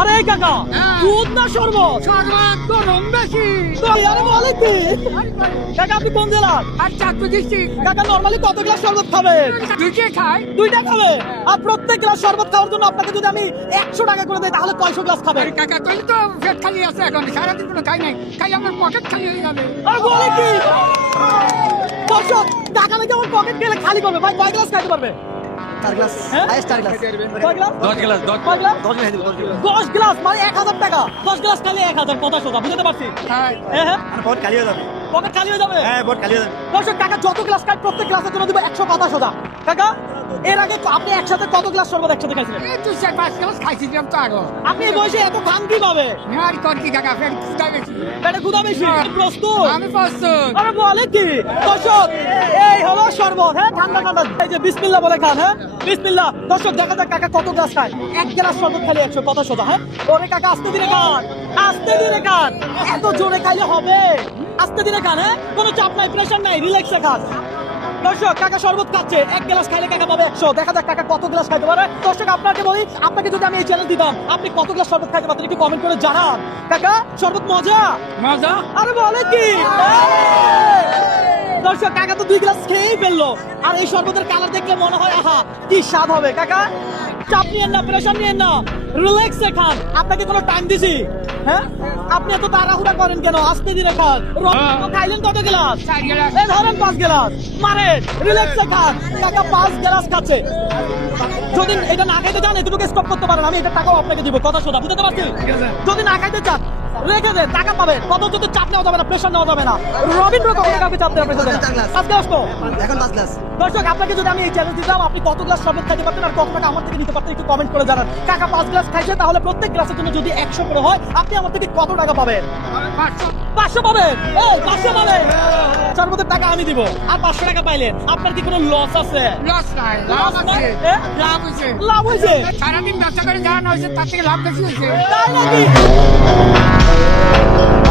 আরে কাকা দুধ না শরবত? শরবত গরম বেশি। আরে বলে কি কাকা, আপনি কোন জেলার? আর চাকরি দিচ্ছি কাকা নরমালি কত গ্লাস শরবত খাবেন? দুইটা খাই। দুইটা খাবে। আর প্রত্যেক গ্লাস শরবত খাওয়ার জন্য আপনাকে যদি আমি 100 টাকা করে দেই তাহলে কয়শো গ্লাস খাবেন? কাকা কইলে তো পেট খালি আছে, এখন সারাদিন কোনো খাই নাই, খাই আমার পকেট খালি হয়ে যাবে। আরে বলে কি দর্শক, টাকা নাকি আমার পকেট গেলে খালি করবে। ভাই কয় গ্লাস খাইতে পারবে? 4 গ্লাস হ্যাঁ? হাইস্ট 4 গ্লাস কয় গ্লাস? 10 গ্লাস 10 কয় গ্লাস? 10 গ্লাস দিব 10 গ্লাস 10 গ্লাস মানে 1000 টাকা। 10 গ্লাস খালি 1000, কথা সোজা বুঝতে পারছি। হ্যাঁ হ্যাঁ হ্যাঁ, মানে বহুত খালি হয়ে যাবে পকেট খালি হয়ে যাবে। হ্যাঁ বহুত খালি হয়ে যাবে দর্শক টাকা যত গ্লাস খায় প্রত্যেক গ্লাসের জন্য দিব 100, কথা সোজা। কাকা এর আগে আপনি একসাথে কত গ্লাস শরবত একসাথে খাইছিলেন? এই 2-4-5 গ্লাস খাইছিলাম তো আরো। আপনি এই বয়সে এত খান কিভাবে? আর কর কি কাকা, পেট ক্ষুধা বেশি। পেটে ক্ষুধা বেশি? প্রস্তুত? আমি প্রস্তুত। আরে বলে কি দর্শক, এই হলো শরবত। হ্যাঁ ঠান্ডা ঠান্ডা, এই যে বিসমিল্লাহ বলে খান। হ্যাঁ বিসমিল্লাহ। দর্শক দেখা যাক কাকা কত গ্লাস খায়। 1 গ্লাস শরবত খালি 100, কথা সোজা। হ্যাঁ ওরে কাকা আস্তে ধীরে খান, আস্তে ধীরে খান, এত জোরে খাইলে হবে? আস্তে ধীরে খান। হ্যাঁ কোনো চাপ নাই, প্রেশার নাই, রিল্যাক্সে খান। দর্শক কাকা শরবত খাচ্ছে, 1 গ্লাস খাইলে কাকা পাবে 100। দেখা যাক কাকা কত গ্লাস খাইতে পারে। দর্শক আপনাকে বলি, আপনাকে যদি আমি এই চ্যানেল দিতাম আপনি কত গ্লাস শরবত খাইতে পারতেন একটু কমেন্ট করে জানান। কাকা শরবত মজা? মজা। আরে বলে কি দর্শক, কাকা তো 2 গ্লাস খেয়েই ফেললো। আর এই শরবতের কালার দেখলে মনে হয় আহা কি স্বাদ হবে। কাকা চাপ নিয়েন না, প্রেশার নিয়েন না, রিল্যাক্সে খান। আপনাকে কোনো টাইম দিছি? হ্যাঁ আপনি এত তাড়াহুড়া করেন কেন? আস্তে ধীরে খান। খাইলেন কত গ্লাস? 4 গ্লাস। এই ধরেন 5 গ্লাস, মারে রিল্যাক্সে খান। কাকা 5 গ্লাস খাচ্ছে। যদি এটা না খাইতে চান এটুকু স্টপ করতে পারেন, আমি এটা টাকাও আপনাকে দিব, কথা শোনা বুঝতে পারছি। যদি না খাইতে চান রেখে দেন, টাকা পাবেন। কত যদি চাপ নেওয়া যাবে না, প্রেশার নেওয়া যাবে না। রবীন্দ্র কখনো কাউকে চাপ দেওয়া প্রেশার দেয় না। আজকে আসতো এখন 5 গ্লাস দর্শক, আপনাকে যদি আমি এই চ্যালেঞ্জ দিতাম আপনি কত গ্লাস শরবত খাইতে পারতেন আর কত টাকা আমার থেকে নিতে পারতেন একটু কমেন্ট করে জানান। কাকা 5 গ্লাস খাইছে, তাহলে প্রত্যেক গ্লাসের জন্য যদি 100 করে হয় আপনি আমার থেকে কত টাকা পাবেন? 500 পাবেন। এই 500 পাবেন, শরবতের টাকা আমি দিব। আর 500 টাকা পাইলেন, আপনার কি কোনো লস আছে? লস নাই, লাভ আছে। লাভ হয়েছে। লাভ হয়েছে? সারাদিন ব্যবসা করে যা না হয়েছে তার থেকে লাভ বেশি হয়েছে। তাই নাকি?